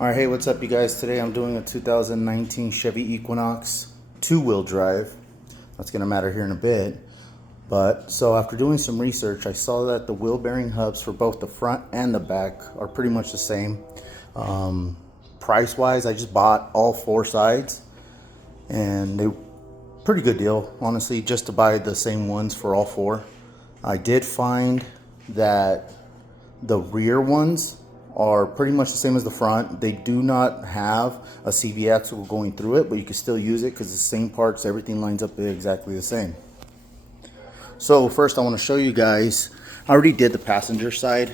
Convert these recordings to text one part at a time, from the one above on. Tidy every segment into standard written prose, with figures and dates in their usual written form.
Alright, hey, what's up you guys? Today I'm doing a 2019 Chevy Equinox two-wheel drive. That's going to matter here in a bit. But, so after doing some research, I saw that the wheel bearing hubs for both the front and the back are pretty much the same. Price-wise, I just bought all four sides. And they pretty good deal, honestly, just to buy the same ones for all four. I did find that the rear ones are pretty much the same as the front. They do not have a CV axle going through it, but you can still use it because the same parts, everything lines up exactly the same. So first I want to show you guys, I already did the passenger side,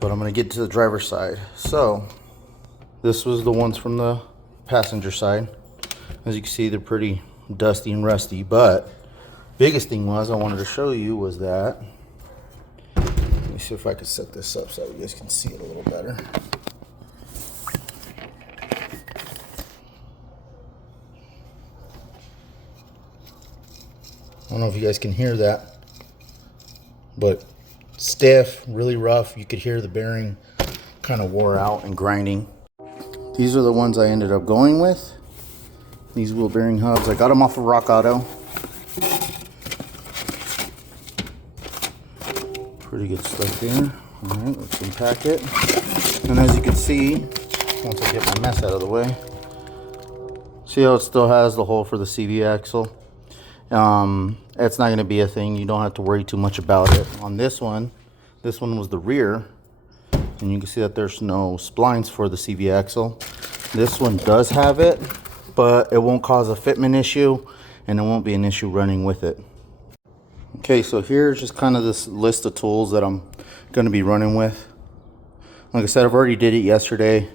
but I'm going to get to the driver's side. So this was the ones from the passenger side. As you can see, they're pretty dusty and rusty, but biggest thing was I wanted to show you was that, let me see if I can set this up so you guys can see it a little better. I don't know if you guys can hear that, but stiff, really rough. You could hear the bearing kind of wore out and grinding. These are the ones I ended up going with. These wheel bearing hubs. I got them off of Rock Auto. Pretty good stuff here. Alright, let's unpack it. And as you can see, once I get my mess out of the way, see how it still has the hole for the CV axle? It's not going to be a thing. You don't have to worry too much about it. On this one was the rear, and you can see that there's no splines for the CV axle. This one does have it, but it won't cause a fitment issue, and it won't be an issue running with it. Okay, so here's just kind of this list of tools that I'm going to be running with. Like I said, I've already did it yesterday.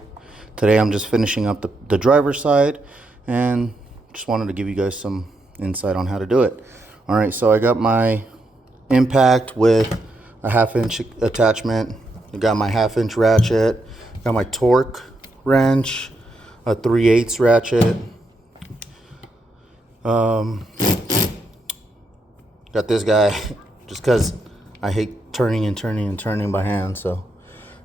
Today I'm just finishing up the driver's side, and just wanted to give you guys some insight on how to do it. All right, so I got my impact with a 1/2-inch attachment. I got my 1/2-inch ratchet. Got my torque wrench, a 3/8 ratchet. Got this guy just because I hate turning by hand. So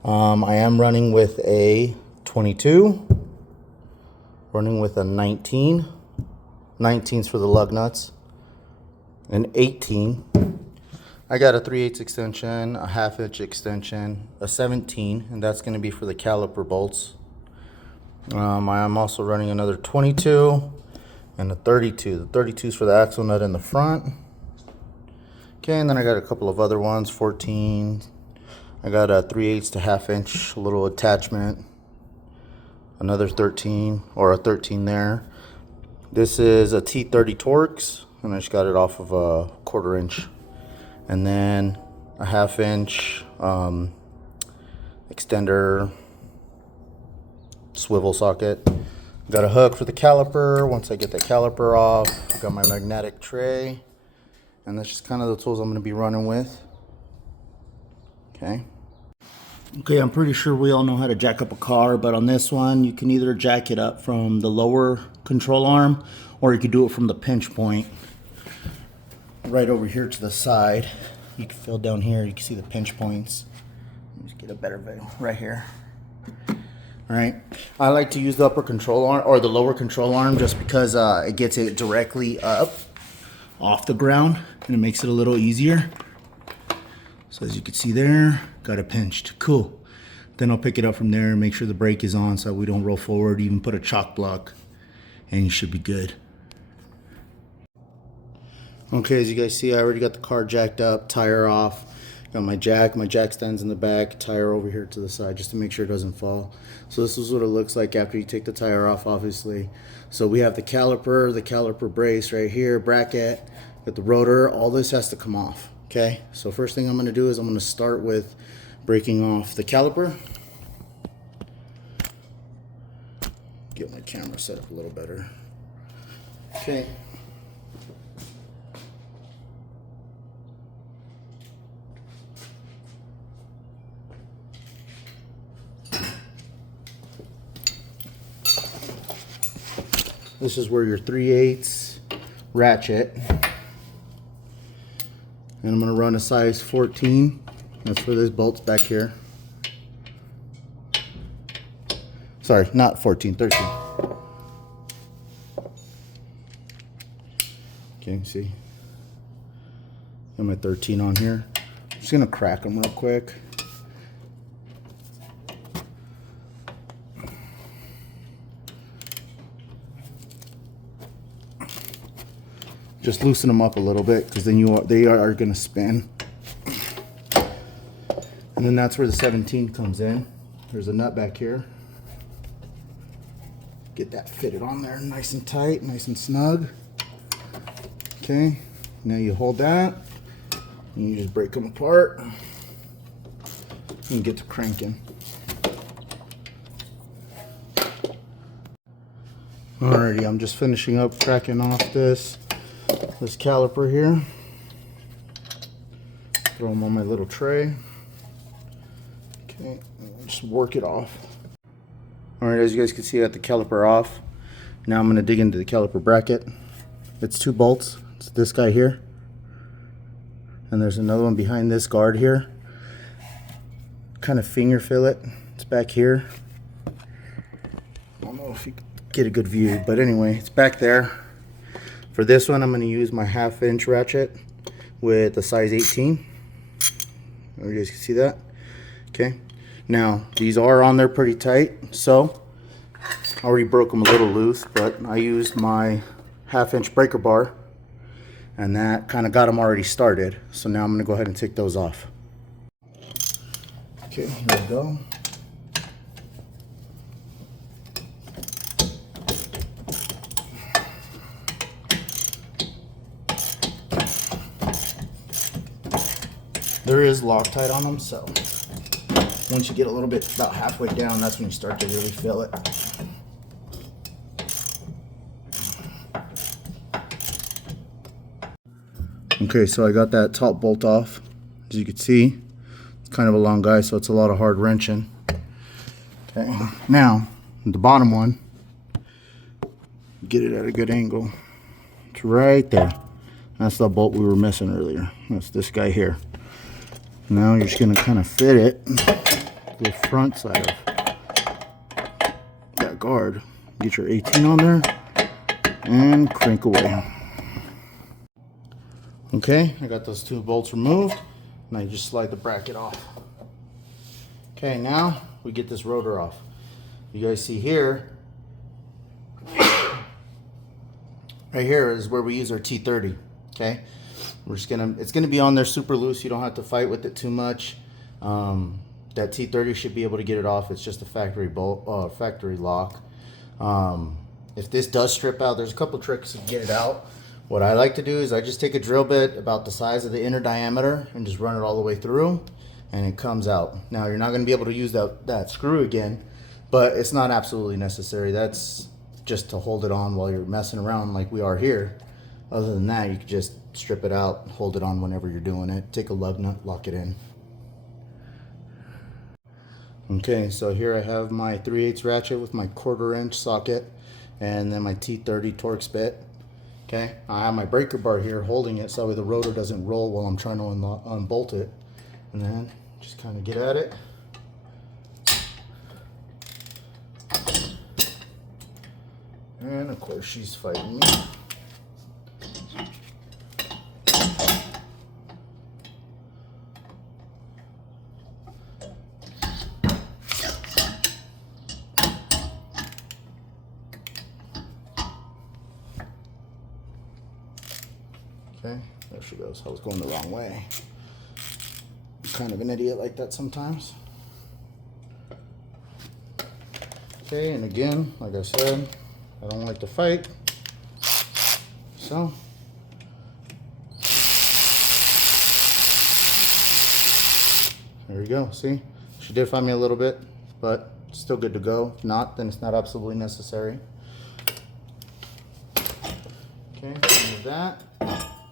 I am running with a 22, running with a 19. 19's for the lug nuts, an 18. I got a 3/8 extension, a 1/2-inch extension, a 17, and that's going to be for the caliper bolts. I am also running another 22 and a 32. The 32 is for the axle nut in the front. Okay, and then I got a couple of other ones, 14. I got a 3/8 to 1/2-inch little attachment, another 13 or a 13 there. This is a T30 Torx, and I just got it off of a 1/4 inch. And then a 1/2-inch extender swivel socket. Got a hook for the caliper. Once I get the caliper off, I got my magnetic tray. And that's just kind of the tools I'm going to be running with. Okay, I'm pretty sure we all know how to jack up a car, but on this one, you can either jack it up from the lower control arm, or you could do it from the pinch point right over here to the side. You can feel down here, you can see the pinch points. Let me just get a better view right here. All right, I like to use the upper control arm or the lower control arm just because it gets it directly up off the ground, and it makes it a little easier. So as you can see there, got it pinched. Cool. Then I'll pick it up from there and make sure the brake is on so we don't roll forward. Even put a chalk block and you should be good. Okay, as you guys see, I already got the car jacked up, tire off. Got my jack stands in the back, tire over here to the side just to make sure it doesn't fall. So this is what it looks like after you take the tire off, obviously. So we have the caliper brace right here, bracket, got the rotor. All this has to come off, okay? So first thing I'm gonna do is I'm gonna start with breaking off the caliper. Get my camera set up a little better. Okay. This is where your 3/8 ratchet, and I'm going to run a size 14. That's for this bolts back here. Sorry, not 14, 13. Okay, see? Got my 13 on here. I'm just gonna crack them real quick. Just loosen them up a little bit, because then they are gonna spin. And then that's where the 17 comes in. There's a nut back here. Get that fitted on there nice and tight, nice and snug. Okay, now you hold that, and you just break them apart and get to cranking. Alrighty, I'm just finishing up cracking off this caliper here. Throw them on my little tray. Okay, just work it off. Alright, as you guys can see, I got the caliper off. Now I'm going to dig into the caliper bracket. It's 2 bolts. It's this guy here. And there's another one behind this guard here. Kind of finger feel it. It's back here. I don't know if you can get a good view, but anyway, it's back there. For this one, I'm going to use my 1/2 inch ratchet with a size 18. You guys can see that? Okay. Now, these are on there pretty tight, so I already broke them a little loose, but I used my 1/2 inch breaker bar, and that kind of got them already started. So now I'm going to go ahead and take those off. Okay, here we go. There is Loctite on them, so once you get a little bit about halfway down, that's when you start to really feel it. Okay, so I got that top bolt off. As you can see, it's kind of a long guy, so it's a lot of hard wrenching. Okay, now the bottom one, get it at a good angle. It's right there. That's the bolt we were missing earlier. That's this guy here. Now you're just going to kind of fit it to the front side of that guard. Get your 18 on there and crank away. Okay, I got those 2 bolts removed. Now you just slide the bracket off. Okay, now we get this rotor off. You guys see here, right here is where we use our T30. Okay, we're just gonna, it's gonna be on there super loose. You don't have to fight with it too much. That T30 should be able to get it off. It's just a factory bolt, factory lock. If this does strip out, there's a couple tricks to get it out. What I like to do is I just take a drill bit about the size of the inner diameter and just run it all the way through, and it comes out. Now you're not going to be able to use that screw again, but it's not absolutely necessary. That's just to hold it on while you're messing around like we are here. Other than that, you can just strip it out, hold it on whenever you're doing it. Take a lug nut, lock it in. Okay, so here I have my 3/8 ratchet with my 1/4 inch socket, and then my T30 Torx bit. Okay, I have my breaker bar here holding it so the rotor doesn't roll while I'm trying to unbolt it. And then just kind of get at it. And of course she's fighting me. Okay, there she goes. I was going the wrong way. I'm kind of an idiot like that sometimes. Okay, and again, like I said, I don't like to fight. So, there you go. See, she did find me a little bit, but still good to go. If not, then it's not absolutely necessary. Okay, and with that,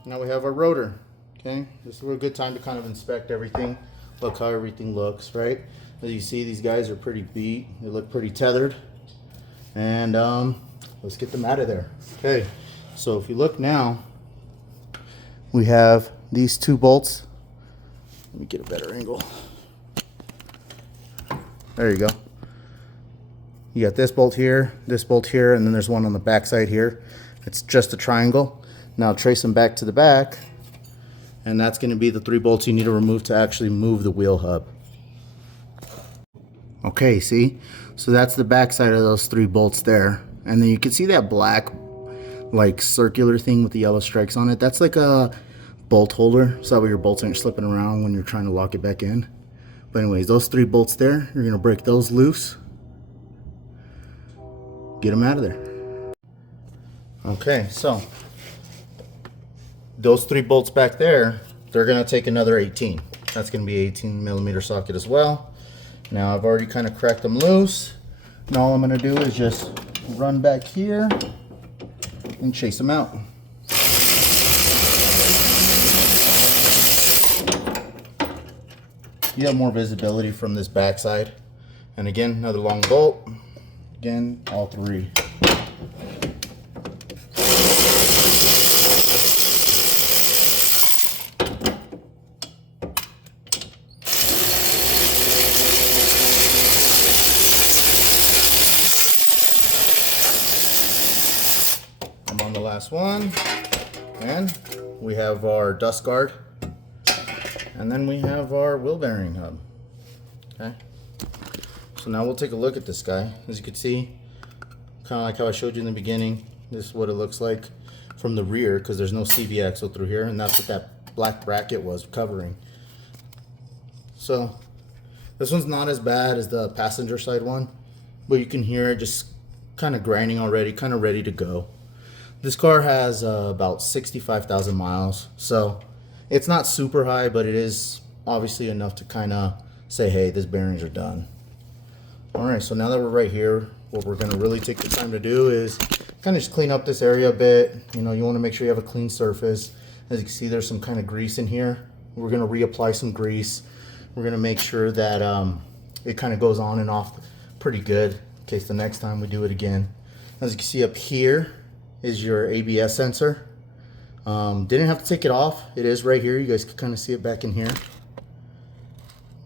now we have our rotor. Okay, this is a good time to kind of inspect everything, look how everything looks, right? As you see, these guys are pretty beat. They look pretty tethered. And let's get them out of there. Okay, so if you look now, we have these 2 bolts. Let me get a better angle. There you go. You got this bolt here, and then there's one on the back side here. It's just a triangle. Now trace them back to the back, and that's going to be the 3 bolts you need to remove to actually move the wheel hub. Okay, see? So that's the back side of those 3 bolts there. And then you can see that black, like, circular thing with the yellow strikes on it. That's like a bolt holder, so that way your bolts aren't slipping around when you're trying to lock it back in. But anyways, those 3 bolts there, you're going to break those loose. Get them out of there. Okay, so those 3 bolts back there, they're going to take another 18. That's going to be an 18mm socket as well. Now I've already kind of cracked them loose. Now all I'm going to do is just run back here and chase them out. You have more visibility from this back side. And again, another long bolt. Again, all 3. I'm on the last one. And we have our dust guard. And then we have our wheel bearing hub. Okay. So now we'll take a look at this guy. As you can see, kind of like how I showed you in the beginning, this is what it looks like from the rear, because there's no CV axle through here, and that's what that black bracket was covering. So this one's not as bad as the passenger side one, but you can hear it just kind of grinding already, kind of ready to go. This car has about 65,000 miles, so it's not super high, but it is obviously enough to kind of say, hey, these bearings are done. Alright, so now that we're right here, what we're going to really take the time to do is kind of just clean up this area a bit. You know, you want to make sure you have a clean surface. As you can see, there's some kind of grease in here. We're going to reapply some grease. We're going to make sure that it kind of goes on and off pretty good in case the next time we do it again. As you can see up here is your ABS sensor. Didn't have to take it off. It is right here. You guys can kind of see it back in here.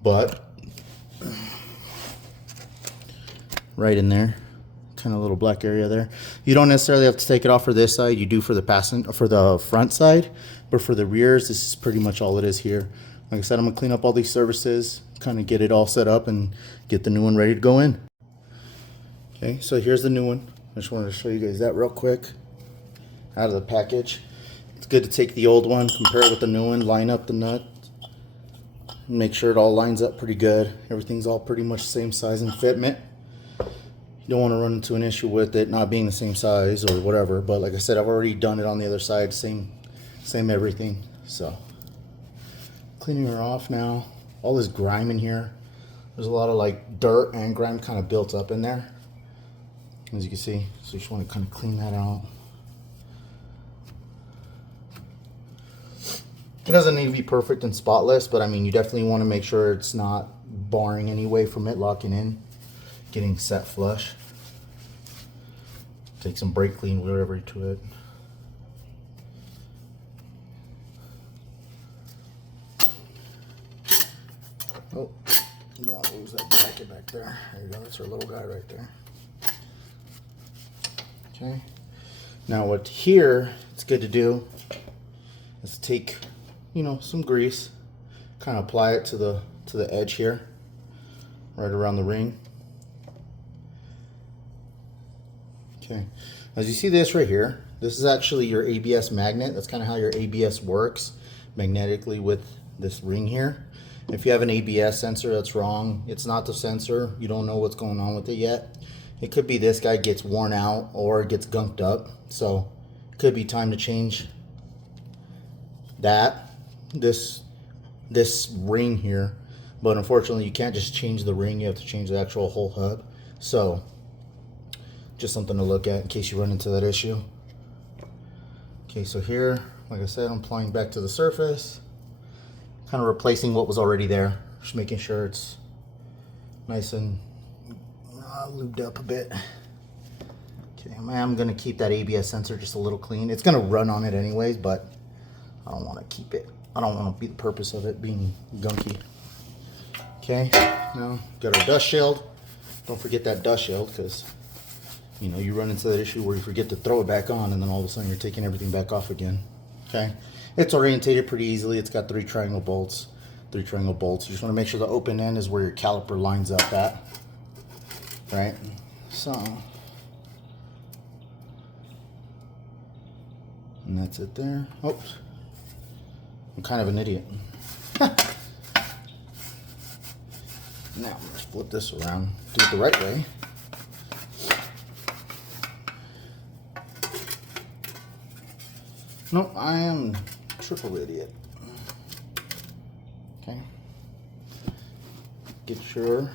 But right in there, kind of little black area there. You don't necessarily have to take it off for this side. You do for the front side, but for the rears, this is pretty much all it is here. Like I said, I'm gonna clean up all these surfaces, kind of get it all set up, and get the new one ready to go in. Okay, so here's the new one. I just wanted to show you guys that real quick out of the package. It's good to take the old one, compare it with the new one, line up the nut, make sure it all lines up pretty good. Everything's all pretty much the same size and fitment. You don't want to run into an issue with it not being the same size or whatever, but like I said, I've already done it on the other side, same everything. So cleaning her off now. All this grime in here, there's a lot of like dirt and grime kind of built up in there, as you can see. So you just want to kind of clean that out. It doesn't need to be perfect and spotless, but I mean, you definitely want to make sure it's not barring any way from it locking in, getting set flush. Take some brake clean, whatever to it. Oh, don't want to lose that bracket back there. There you go, that's our little guy right there. Okay. Now what here, it's good to do is take, you know, some grease, kind of apply it to the edge here, right around the ring. Okay, as you see this right here, this is actually your ABS magnet. That's kind of how your ABS works magnetically with this ring here. If you have an ABS sensor that's wrong, it's not the sensor. You don't know what's going on with it yet. It could be this guy gets worn out or gets gunked up. So it could be time to change this ring here. But unfortunately, you can't just change the ring. You have to change the actual whole hub. So just something to look at in case you run into that issue. Okay, so here, like I said, I'm applying back to the surface, kind of replacing what was already there, just making sure it's nice and lubed up a bit. Okay, I'm gonna keep that ABS sensor just a little clean. It's gonna run on it anyways, but I don't want to keep it. I don't want to be the purpose of it being gunky. Okay, now got our dust shield. don't forget that dust shield, because you know you run into that issue where you forget to throw it back on and then all of a sudden you're taking everything back off again. Okay, it's orientated pretty easily. It's got three triangle bolts. You just want to make sure the open end is where your caliper lines up at, right? So, and that's it there. Oops, I'm kind of an idiot. Now let's flip this around, do it the right way. Nope, I am triple idiot. Okay. Get your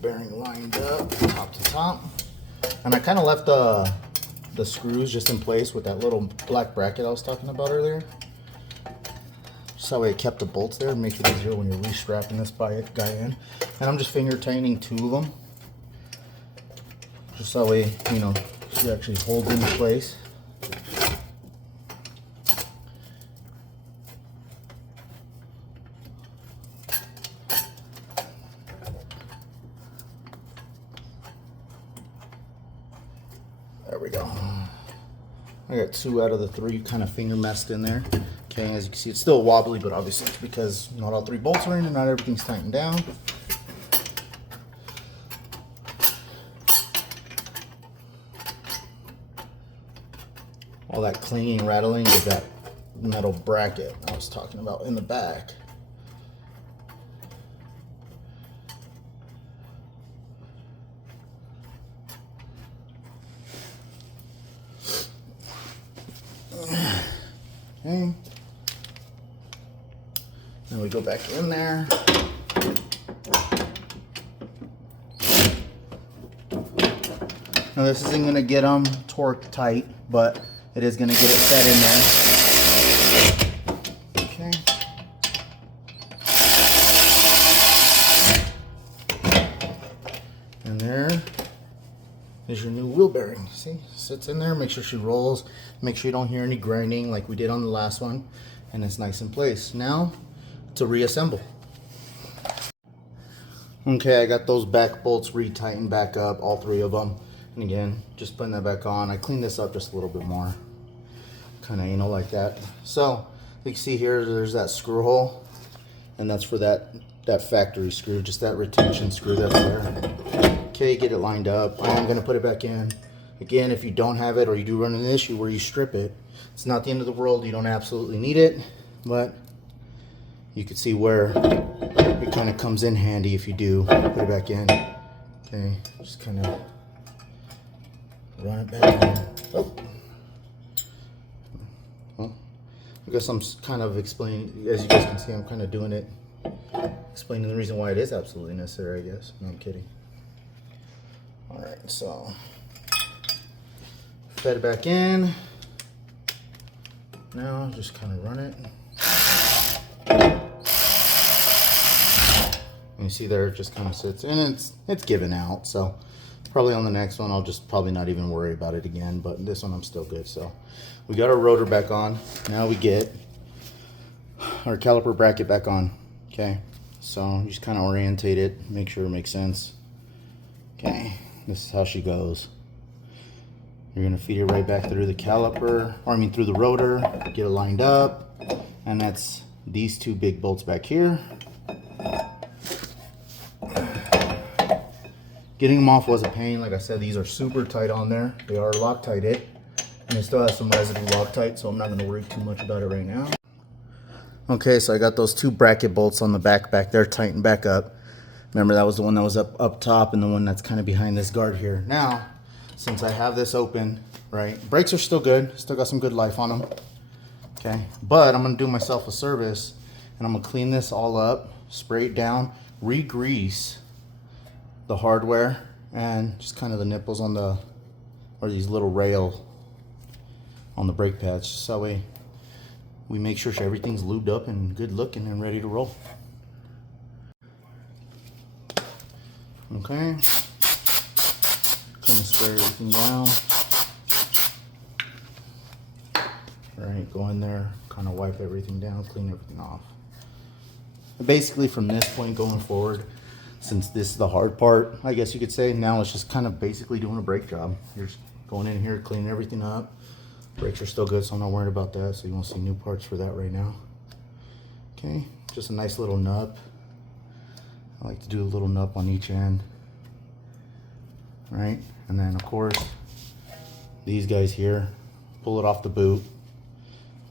bearing lined up top to top. And I kind of left the screws just in place with that little black bracket I was talking about earlier. So it kept the bolts there and makes it easier when you're restrapping this guy in. And I'm just finger tightening two of them. Just that way, you know, she actually holds in place. There we go. I got 2 out of the 3 kind of finger messed in there. Okay, as you can see, it's still wobbly, but obviously it's because not all 3 bolts are in and not everything's tightened down. All that clanging, rattling with that metal bracket I was talking about in the back. Okay. Then we go back in there. Now this isn't going to get them torqued tight, but it is going to get it set in there. Okay. And there is your new wheel bearing. See, sits in there. Make sure she rolls. Make sure you don't hear any grinding like we did on the last one. And it's nice in place. Now to reassemble. Okay, I got those back bolts re-tightened back up, all 3 of them. And again, just putting that back on. I cleaned this up just a little bit more. Kind of, you know, like that. So, you can see here, there's that screw hole. And that's for that factory screw, just that retention screw that's there. Okay, get it lined up. I am going to put it back in. Again, if you don't have it or you do run an issue where you strip it, it's not the end of the world. You don't absolutely need it. But you can see where it kind of comes in handy if you do put it back in. Okay, just kind of run it back in. Oh. Well, I guess I'm kind of explaining, as you guys can see, I'm kind of doing it, explaining the reason why it is absolutely necessary, I guess. No, I'm kidding. Alright, so fed it back in. Now just kind of run it. And you see there it just kind of sits, and it's given out, so probably on the next one I'll just probably not even worry about it again, but this one I'm still good. So we got our rotor back on. Now we get our caliper bracket back on. Okay, so just kind of orientate it, make sure it makes sense. Okay, this is how she goes. You're gonna feed it right back through the caliper, or I mean through the rotor, get it lined up, and that's these 2 big bolts back here. Getting them off was a pain. Like I said, these are super tight on there. They are Loctited, and it still has some residue Loctite, so I'm not gonna worry too much about it right now. Okay, so I got those 2 bracket bolts on the back there tightened back up. Remember, that was the one that was up top and the one that's kind of behind this guard here. Now, since I have this open, right, brakes are still good, still got some good life on them. Okay, but I'm gonna do myself a service and I'm gonna clean this all up, spray it down, re-grease the hardware and just kind of the nipples on the, or these little rail on the brake pads, so we make sure everything's lubed up and good looking and ready to roll. Okay, kind of spray everything down. Right, go in there, kind of wipe everything down, clean everything off. And basically from this point going forward, since this is the hard part, I guess you could say, now it's just kind of basically doing a brake job. You're just going in here, cleaning everything up. Brakes are still good, so I'm not worried about that. So you won't see new parts for that right now. Okay, just a nice little nub. I like to do a little nub on each end. Right, and then of course, these guys here, pull it off the boot.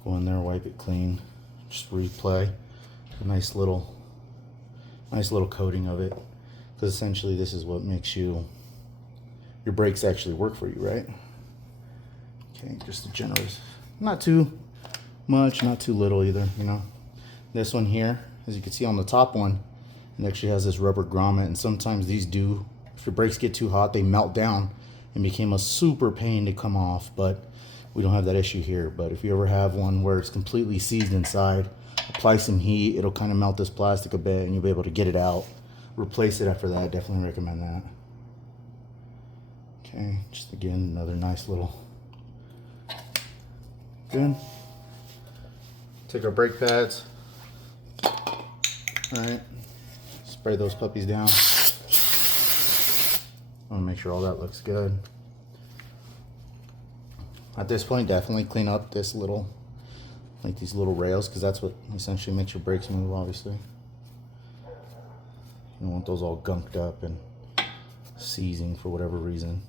Go in there, wipe it clean. Just replay a nice little coating of it, because essentially this is what makes your brakes actually work for you, right? Okay, just a generous, not too much, not too little either, you know. This one here, as you can see on the top one, it actually has this rubber grommet, and sometimes these do, if your brakes get too hot, they melt down and became a super pain to come off, but we don't have that issue here. But if you ever have one where it's completely seized inside, apply some heat, it'll kind of melt this plastic a bit and you'll be able to get it out. Replace it after that. I definitely recommend that. Okay, just again, another nice little, good. Take our brake pads. Alright, spray those puppies down. I want to make sure all that looks good. At this point, definitely clean up this little, like these little rails, because that's what essentially makes your brakes move, obviously. You don't want those all gunked up and seizing for whatever reason.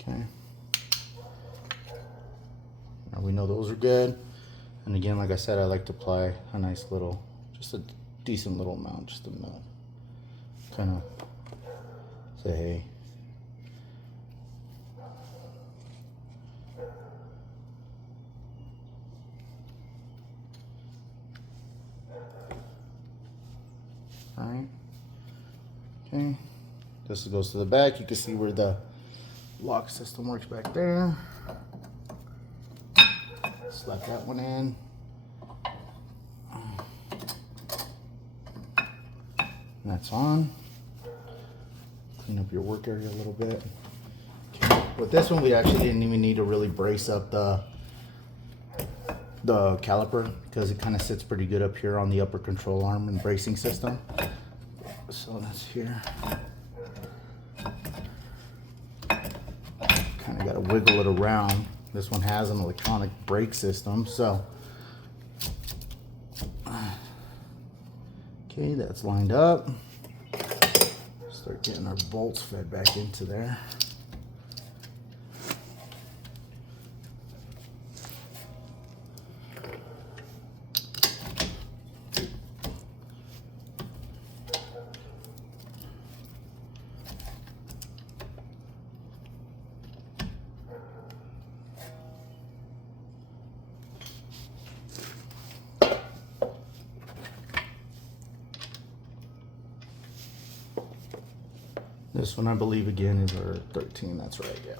Okay. Now we know those are good. And again, like I said, I like to apply a nice little, just a decent little amount, just a minute. Kind of say, hey. Alright. Okay. This goes to the back. You can see where the lock system works back there. Slap that one in. And that's on. Clean up your work area a little bit. Okay. With this one, we actually didn't even need to really brace up the caliper, because it kind of sits pretty good up here on the upper control arm and bracing system. So that's here. Kind of got to wiggle it around. This one has an electronic brake system, so okay, that's lined up. Start getting our bolts fed back into there. This one, I believe, again, is our 13. That's right, yeah.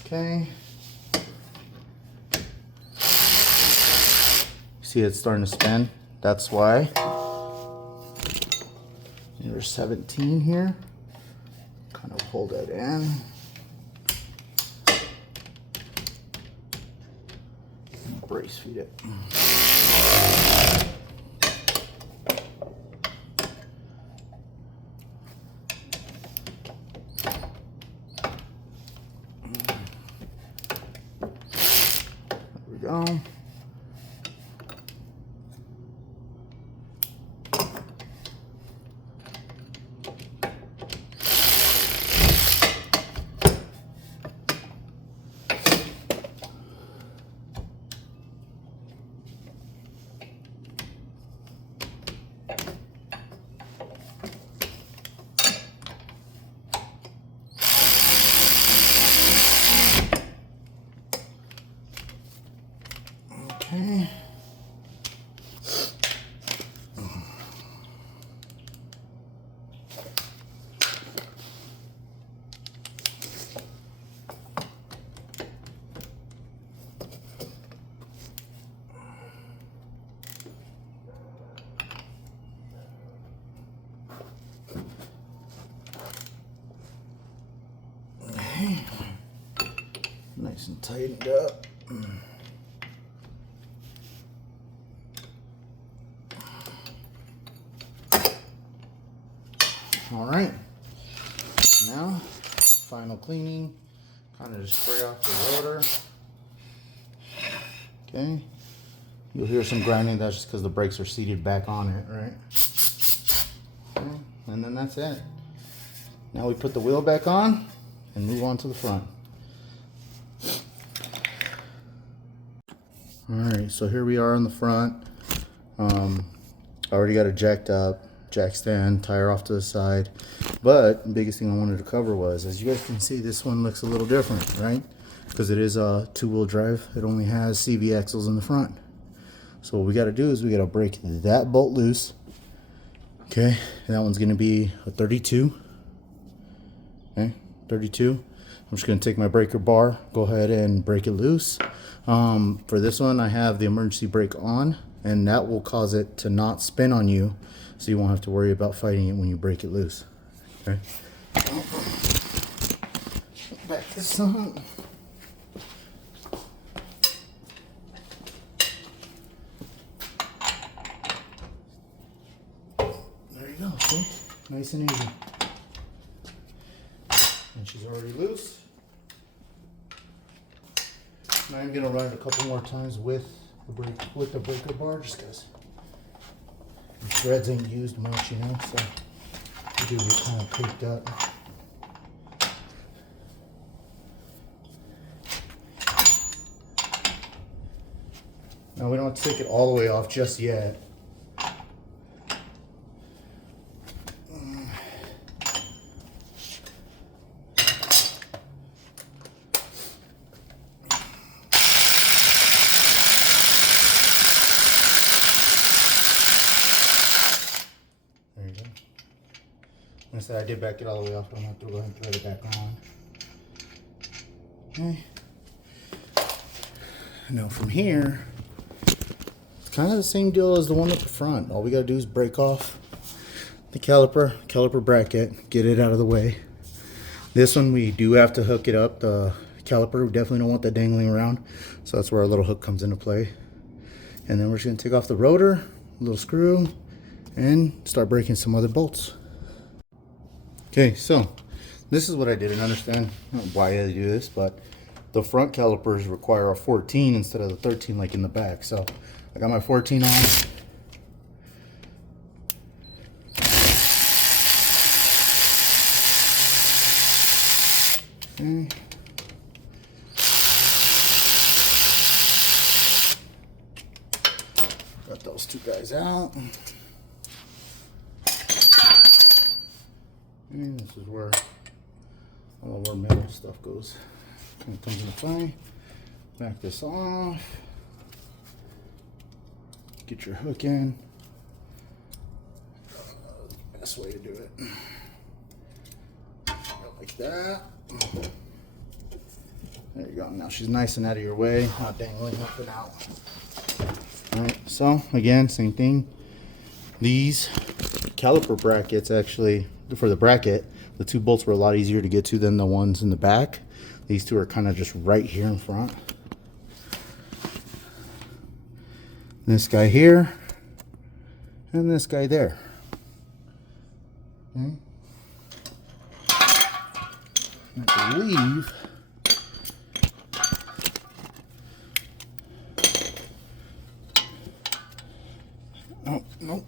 Okay. See, it's starting to spin. That's why. There's 17 here. Kind of hold that in. And brace feed it. Go. Okay. Nice and tightened up. All right, now final cleaning, kind of just spray off the rotor. Okay, you'll hear some grinding. That's just because the brakes are seated back on it, right? Okay. And then that's it. Now we put the wheel back on and move on to the front. All right, so here we are on the front. I already got it jacked up, jack stand, tire off to the side. But the biggest thing I wanted to cover was, as you guys can see, this one looks a little different, right? Because it is a two-wheel drive. It only has CV axles in the front. So what we got to do is we got to break that bolt loose. Okay, and that one's going to be a 32. Okay, 32. I'm just going to take my breaker bar, go ahead and break it loose. For this one, I have the emergency brake on, and that will cause it to not spin on you, so you won't have to worry about fighting it when you break it loose. Okay. Back this up. There you go. See? Nice and easy. And she's already loose. Now I'm gonna run it a couple more times with the breaker bar, just because the threads ain't used much, you know, so they do get kind of creaked up. Now we don't have to take it all the way off just yet. There you go. Like I said, I did back it all the way off, but I'm going to have to go ahead and thread it back on. Okay. Now from here, it's kind of the same deal as the one at the front. All we got to do is break off the caliper bracket, get it out of the way. This one we do have to hook it up. The caliper, we definitely don't want that dangling around. So that's where our little hook comes into play. And then we're just going to take off the rotor, a little screw, and start breaking some other bolts. Okay, so this is what I didn't understand. I don't know why they do this, but the front calipers require a 14 instead of the 13 like in the back. So I got my 14 on. Okay. Got those two guys out. And this is where all of our metal stuff goes. Kind of comes into play. Back this off. Get your hook in. Best way to do it. Go like that. There you go. Now she's nice and out of your way, not dangling up and out. Alright, so again, same thing. These caliper brackets, actually, for the bracket, the two bolts were a lot easier to get to than the ones in the back. These two are kind of just right here in front. This guy here, and this guy there. Okay. I believe oh, nope.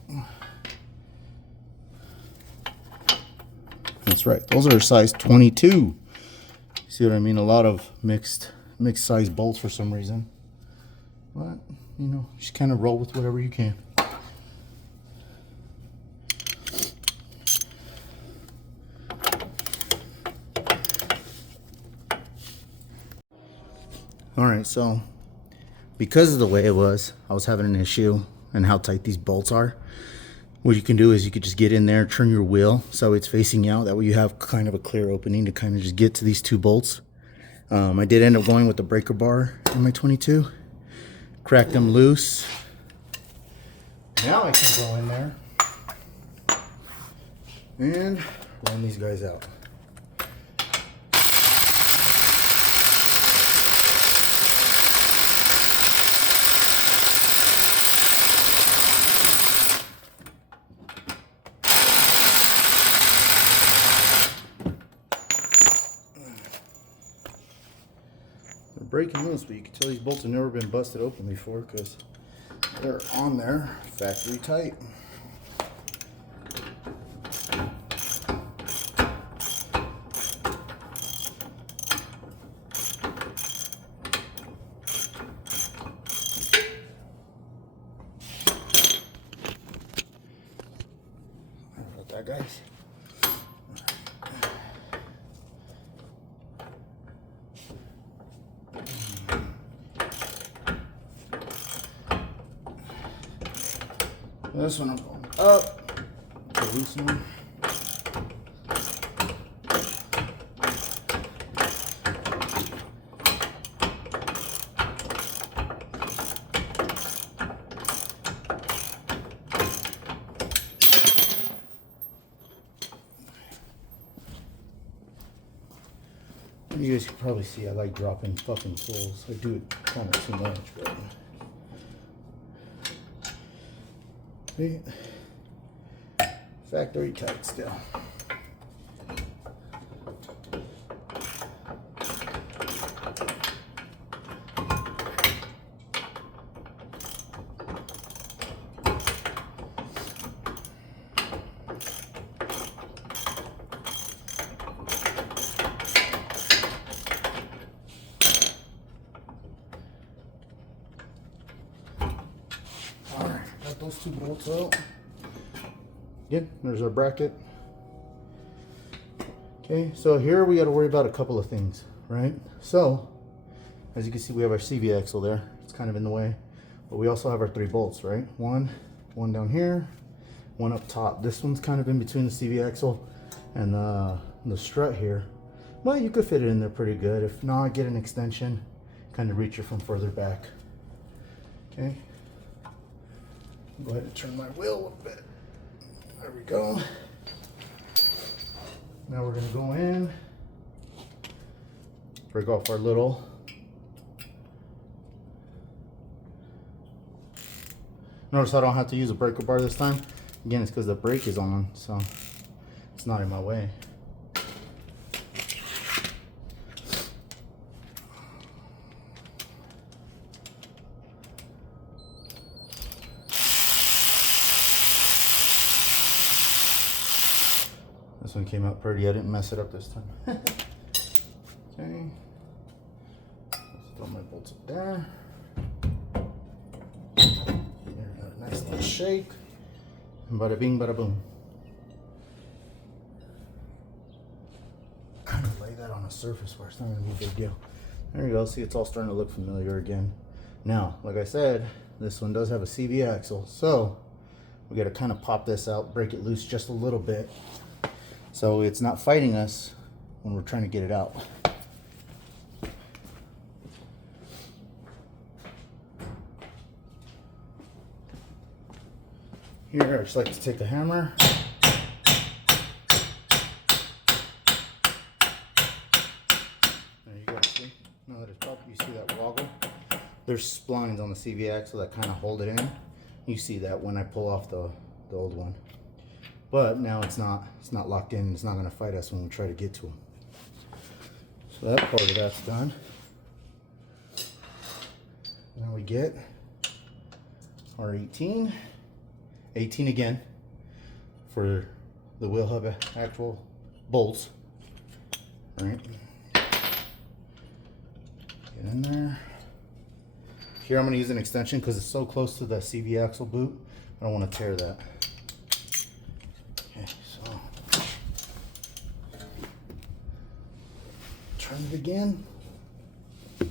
That's right. Those are size 22. See what I mean? A lot of mixed size bolts for some reason. But, you know, just kind of roll with whatever you can. Alright, so because of the way it was, I was having an issue and how tight these bolts are. What you can do is you could just get in there, turn your wheel so it's facing out. That way you have kind of a clear opening to kind of just get to these two bolts. I did end up going with the breaker bar in my 22. Cracked them loose. Now I can go in there and run these guys out. breaking loose, but you can tell these bolts have never been busted open before because they're on there factory tight. Sorry about that, guys. This one I'm going up, loosen them. You guys can probably see I like dropping fucking pulls. I do it kind of too much, but see? Factory tight still. Those two bolts out. Again, there's our bracket. Okay, so here we got to worry about a couple of things, right? So, as you can see, we have our CV axle there. It's kind of in the way, but we also have our 3 bolts, right? One down here, one up top. This one's kind of in between the CV axle and the strut here. Well, you could fit it in there pretty good. If not, get an extension, kind of reach it from further back. Okay. Go ahead and turn my wheel a little bit. There we go. Now we're going to go in, break off our little notice I don't have to use a breaker bar this time. Again, it's because the brake is on, so it's not in my way. This one came out pretty. I didn't mess it up this time. Okay. Let's throw my bolts up there. A nice little shake. And bada bing, bada boom. Kind of lay that on a surface where it's not going to be a big deal. There you go. See, it's all starting to look familiar again. Now, like I said, this one does have a CV axle. So, we got to kind of pop this out, break it loose just a little bit, so it's not fighting us when we're trying to get it out. Here, I just like to take a hammer. There you go, see? Now that it's up, you see that woggle? There's splines on the CV axle that kind of hold it in. You see that when I pull off the old one. But now it's not locked in. It's not going to fight us when we try to get to them. So that part of that's done. Now we get our 18 again for the wheel hub actual bolts. All right. Get in there. Here I'm going to use an extension because it's so close to the CV axle boot. I don't want to tear that. Okay, so turn it again. There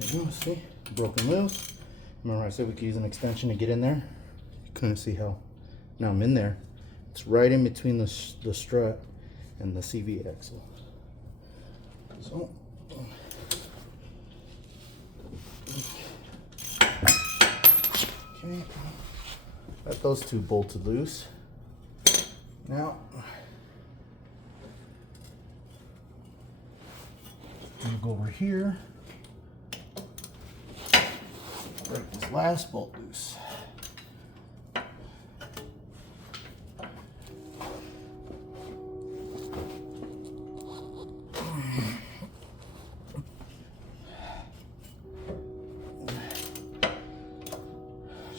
you go, see? Broken loose. Remember I said we could use an extension to get in there? You couldn't see how. Now I'm in there. It's right in between the strut and the CV axle. So, okay, got those two bolted loose. Now, I'm gonna go over here, break this last bolt loose.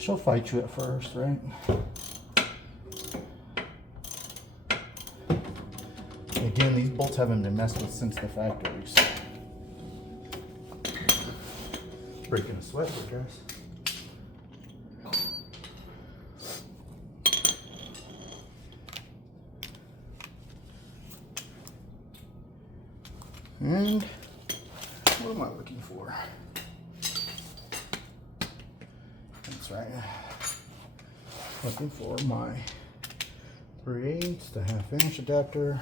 She'll fight you at first, right? Again, these bolts haven't been messed with since the factory, so breaking a sweat here, guys. And what am I looking for? That's right. Looking for my 3/8 to 1/2 inch adapter.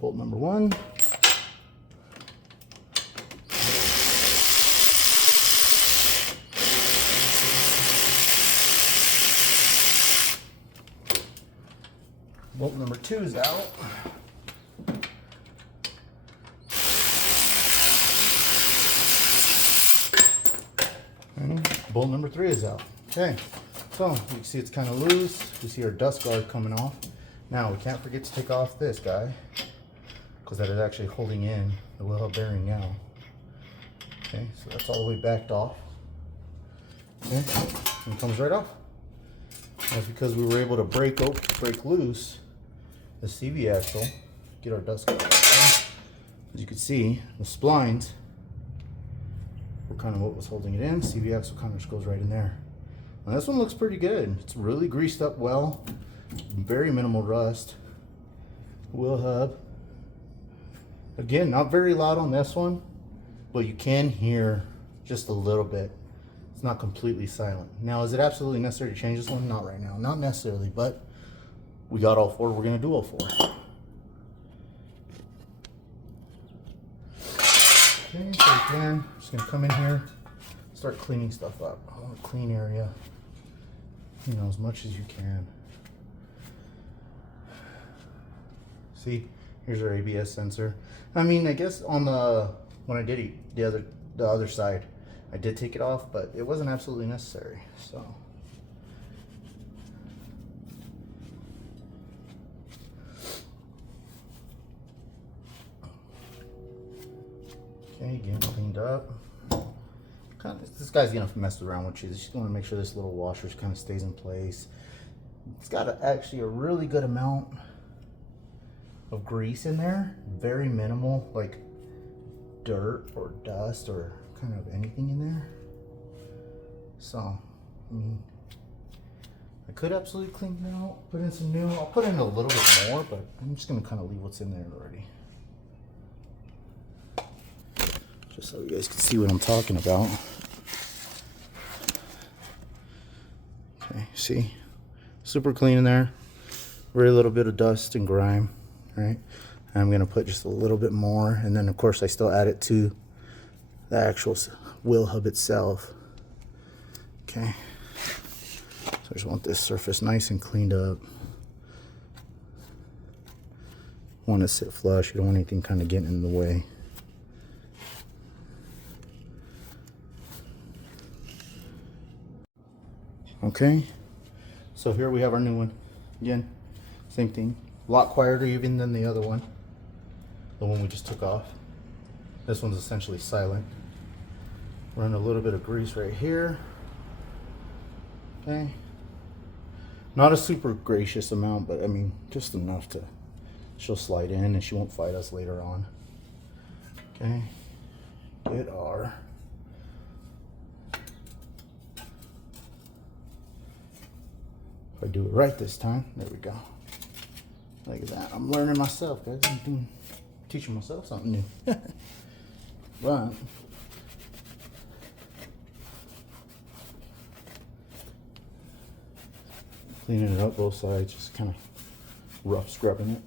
Bolt number 1. Bolt number 2 is out. And bolt number 3 is out. Okay, so you can see it's kind of loose. You see our dust guard coming off. Now we can't forget to take off this guy, because that is actually holding in the wheel hub bearing now. Okay, so that's all the way backed off. Okay, and it comes right off. That's because we were able to break loose the CV axle, get our dust guard. As you can see, the splines were kind of what was holding it in. CV axle kind of just goes right in there. Now this one looks pretty good. It's really greased up well. Very minimal rust. Wheel hub. Again, not very loud on this one, but you can hear just a little bit. It's not completely silent. Now, is it absolutely necessary to change this one? Not right now. Not necessarily, but we got all 4. We're going to do all 4. Okay, so again, just going to come in here, start cleaning stuff up. I want a clean area, you know, as much as you can. See, here's our ABS sensor. I mean, I guess on the, when I did it, the other side, I did take it off, but it wasn't absolutely necessary, so. Okay, again, cleaned up. This guy's gonna mess around with you. Just want to make sure this little washer kind of stays in place. It's got actually a really good amount of grease in there, very minimal, like dirt or dust or kind of anything in there. So, I mean, I could absolutely clean it out, put in some new. I'll put in a little bit more, but I'm just gonna kind of leave what's in there already, just so you guys can see what I'm talking about. Okay, see, super clean in there, very little bit of dust and grime. Right, and I'm gonna put just a little bit more, and then of course I still add it to the actual wheel hub itself. Okay, so I just want this surface nice and cleaned up. Want to sit flush. You don't want anything kind of getting in the way. Okay, so here we have our new one. Again, same thing. A lot quieter even than the other one, the one we just took off. This one's essentially silent. Run a little bit of grease right here. Okay. Not a super gracious amount, but I mean, just enough to, she'll slide in and she won't fight us later on. Okay. Get our if I do it right this time, there we go. Look at that. I'm learning myself, guys. I'm teaching myself something new. But cleaning it up both sides, just kind of rough scrubbing it.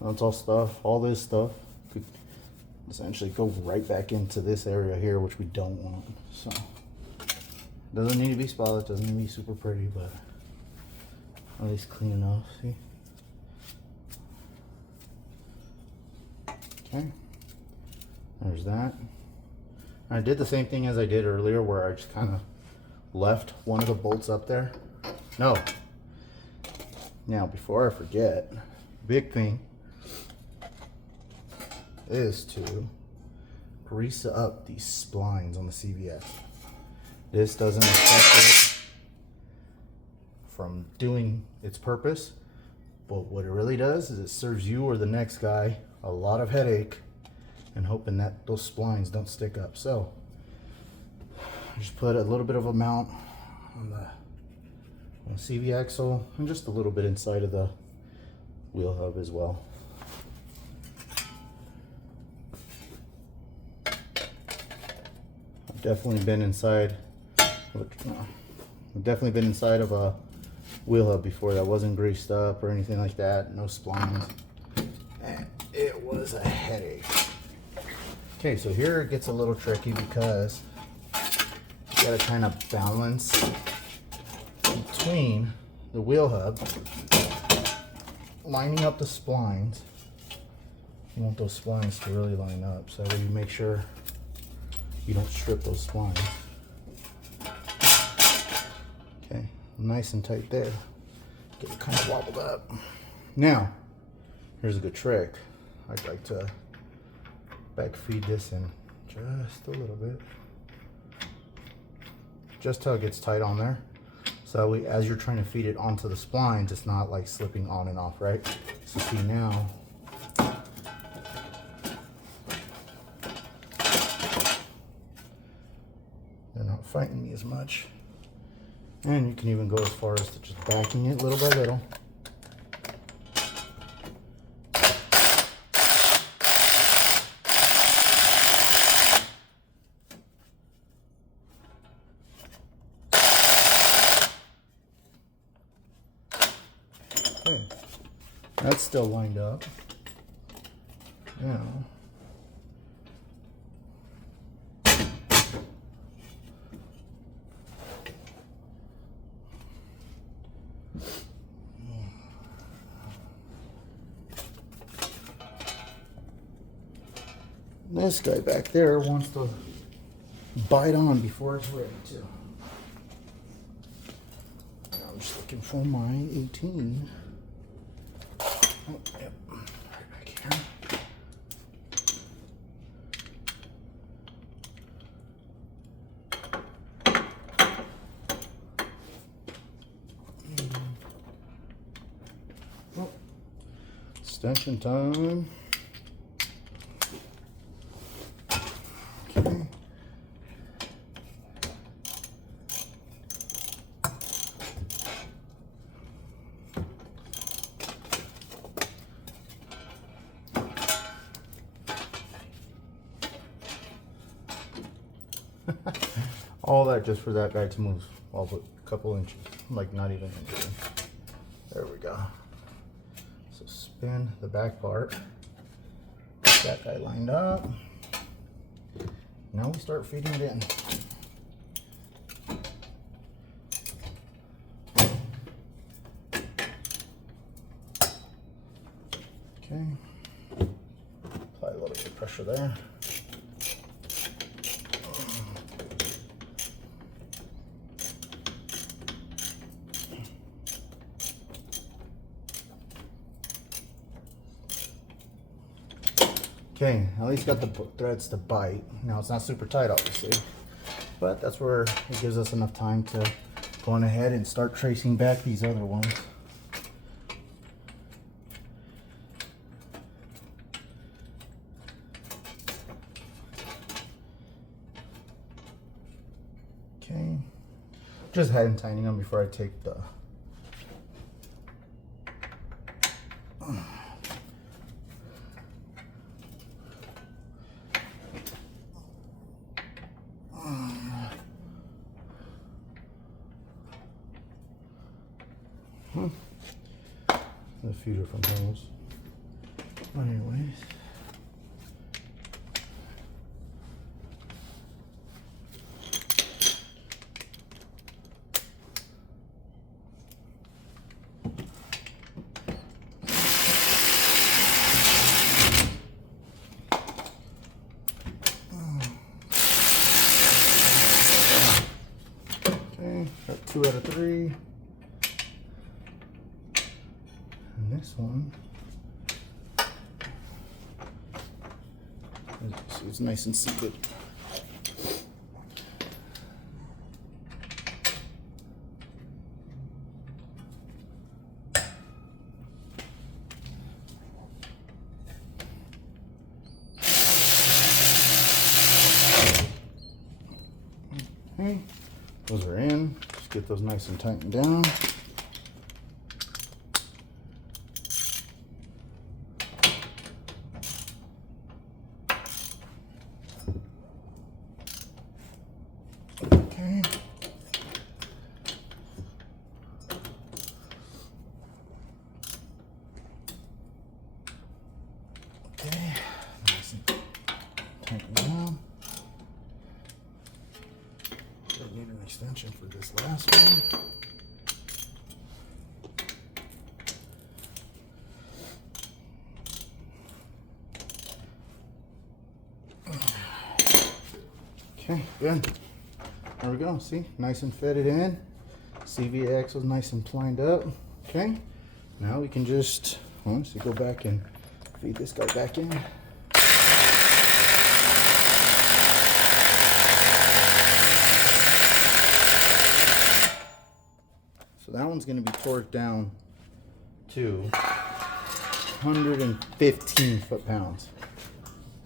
That's all stuff. All this stuff could essentially go right back into this area here, which we don't want. So doesn't need to be spotless. Doesn't need to be super pretty, but at least clean enough, see? Okay, there's that. I did the same thing as I did earlier, where I just kind of left one of the bolts up there. No. Now, before I forget, big thing is to grease up these splines on the CVX. This doesn't affect it from doing its purpose, but what it really does is it serves you or the next guy a lot of headache and hoping that those splines don't stick up. So just put a little bit of amount on the CV axle and just a little bit inside of the wheel hub as well. I've definitely been inside of a wheel hub before that wasn't greased up or anything like that, no splines, and it was a headache. Okay, so here it gets a little tricky because you gotta kind of balance between the wheel hub, lining up the splines. You want those splines to really line up, so that you make sure you don't strip those splines. Okay, nice and tight there. Get it kind of wobbled up. Now, here's a good trick. I'd like to back feed this in just a little bit. Just till it gets tight on there. So that way, as you're trying to feed it onto the splines, it's not like slipping on and off, right? So see now, they're not fighting me as much. And you can even go as far as to just backing it little by little. Okay, that's still lined up. Now, this guy back there wants to bite on before it's ready to. I'm just looking for my 18. Oh, yep, right back here. Oh, extension time. Okay. All that just for that guy to move all but a couple inches, like not even inches. There we go. So spin the back part. Get that guy lined up. Now we start feeding it in. Okay. Apply a little bit of pressure there. Okay, at least got the threads to bite. Now it's not super tight obviously, but that's where it gives us enough time to go on ahead and start tracing back these other ones. Okay, just hand tightening them before I take the a few different holes. But anyways. Okay, got 2 out of 3. And this one so it's nice and seated. Okay, those are in. Just get those nice and tightened down. Okay. Okay, nice and tighten down. I need an extension for this last one. Okay, good. There we go. See, nice and fitted in. CV axle is nice and lined up. Okay, now we can just go back and feed this guy back in. So that one's going to be torqued down to 115 foot-pounds.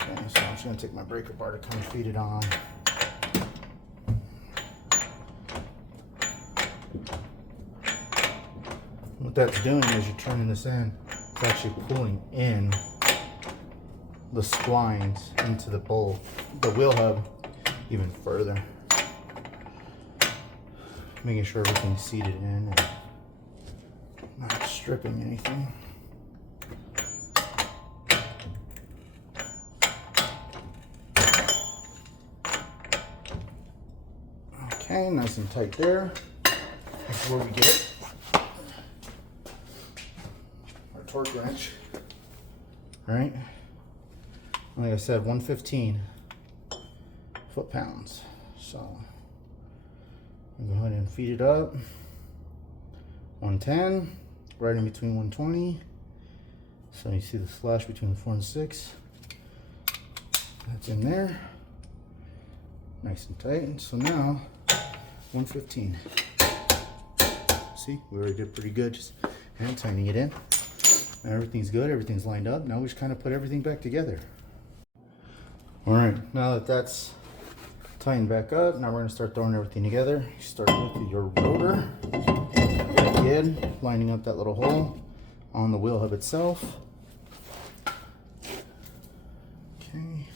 Okay, so I'm just going to take my breaker bar to come and feed it on. What that's doing is you're turning this in, it's actually pulling in the splines into the wheel hub even further. Making sure everything's seated in and not stripping anything. Okay, nice and tight there. That's where we get our torque wrench. All right, like I said, 115 foot-pounds. So go ahead and feed it up. 110, right in between 120. So you see the slash between the 4 and 6. That's in there. Nice and tight. So now 115. See, we already did pretty good. Just hand tightening it in. Now everything's good. Everything's lined up. Now we just kind of put everything back together. All right. Now that that's tighten back up. Now we're going to start throwing everything together. You start with your rotor. Again, lining up that little hole on the wheel hub itself. Okay.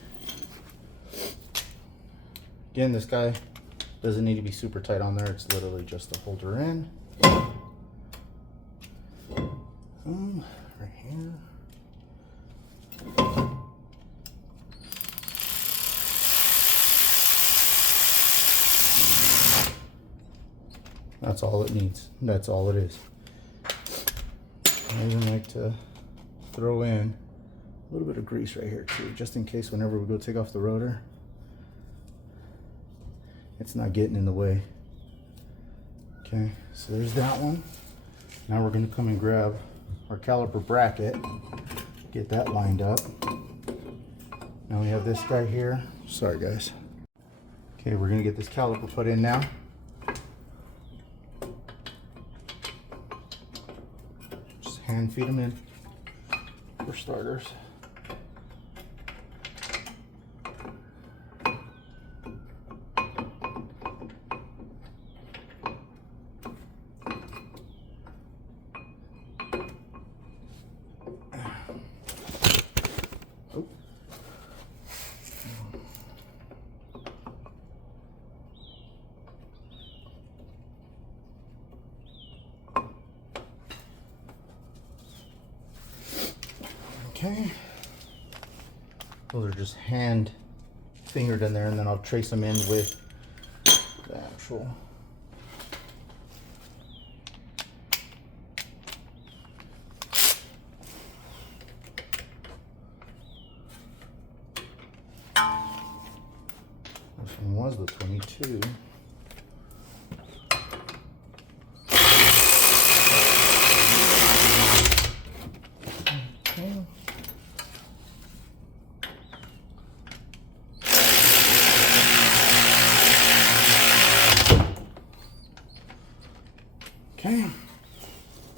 Again, this guy doesn't need to be super tight on there. It's literally just to hold her in. Right here. That's all it needs. That's all it is. I even like to throw in a little bit of grease right here too, just in case whenever we go take off the rotor, it's not getting in the way. Okay, so there's that one. Now we're going to come and grab our caliper bracket, get that lined up. Now we have this guy here. Sorry guys. Okay, we're going to get this caliper put in now. Hand feed them in for starters. Oh. Okay, those are just hand fingered in there, and then I'll trace them in with the actual this one was the 22.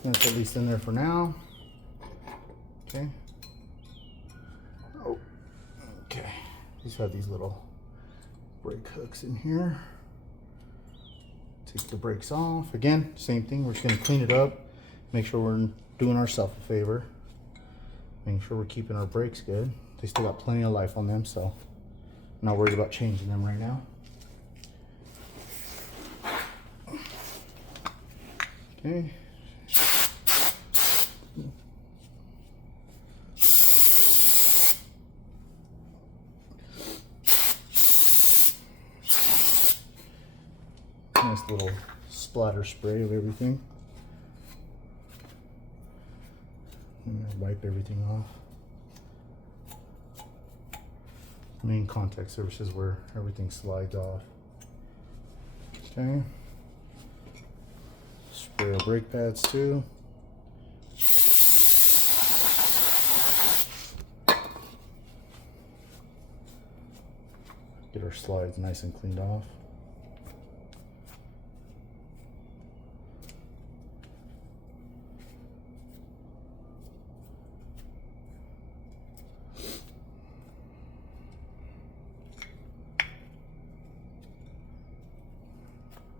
That's at least in there for now. Okay. Oh, okay. These have these little brake hooks in here. Take the brakes off. Again, same thing. We're just going to clean it up. Make sure we're doing ourselves a favor. Making sure we're keeping our brakes good. They still got plenty of life on them, so I'm not worried about changing them right now. Okay. Nice little splatter spray of everything. I'm gonna wipe everything off. Main contact surfaces where everything slides off. Okay. Spray our brake pads too. Get our slides nice and cleaned off.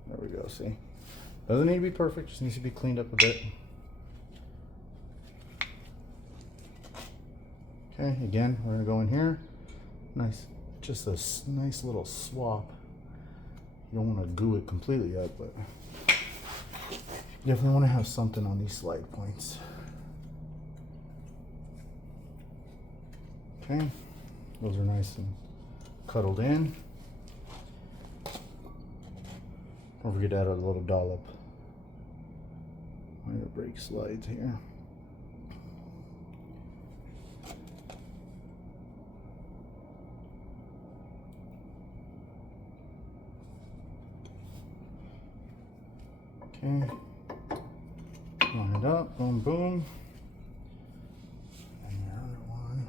There we go, see? Doesn't need to be perfect, just needs to be cleaned up a bit. Okay, again, we're gonna go in here. Nice, just a nice little swap. You don't wanna goo it completely up, but you definitely wanna have something on these slide points. Okay, those are nice and cuddled in. Don't forget to add a little dollop on your brake slides here. Okay, line it up, boom, boom. And the other one.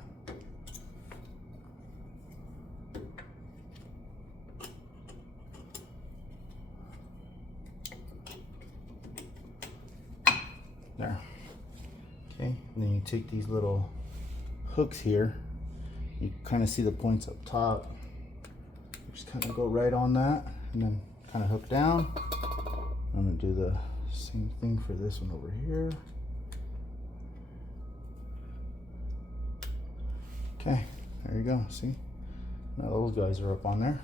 There. Okay, and then you take these little hooks here. You kind of see the points up top. Just kind of go right on that and then kind of hook down. I'm gonna do the same thing for this one over here. Okay, there you go, see? Now those guys are up on there.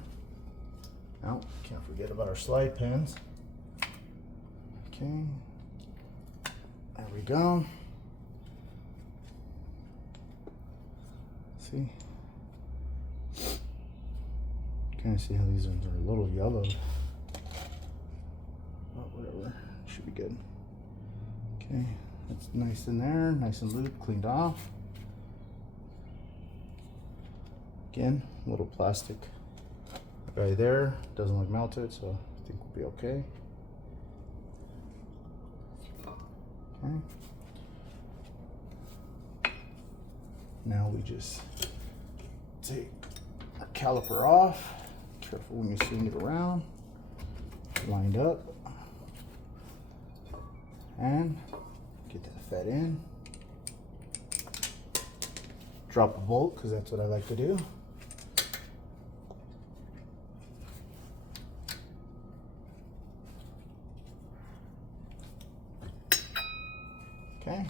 Now, can't forget about our slide pins. Okay, there we go. See? Kind of see how these ones are a little yellow. But whatever, should be good. Okay, that's nice in there, nice and looped, cleaned off. Again, a little plastic right there, doesn't look melted, so I think we'll be okay. Okay. Now we just take our caliper off. Careful when you swing it around. Lined up. And get that fed in. Drop a bolt, because that's what I like to do. Okay.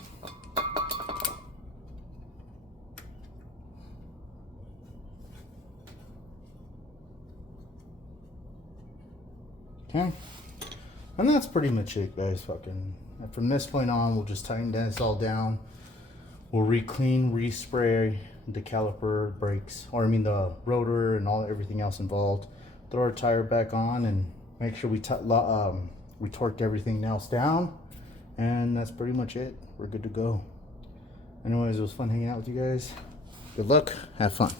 Okay. And that's pretty much it, guys. From this point on, we'll just tighten this all down. We'll re-clean, re-spray the caliper, brakes, or I mean the rotor and everything else involved. Throw our tire back on and make sure we torqued everything else down. And that's pretty much it. We're good to go. Anyways, it was fun hanging out with you guys. Good luck. Have fun.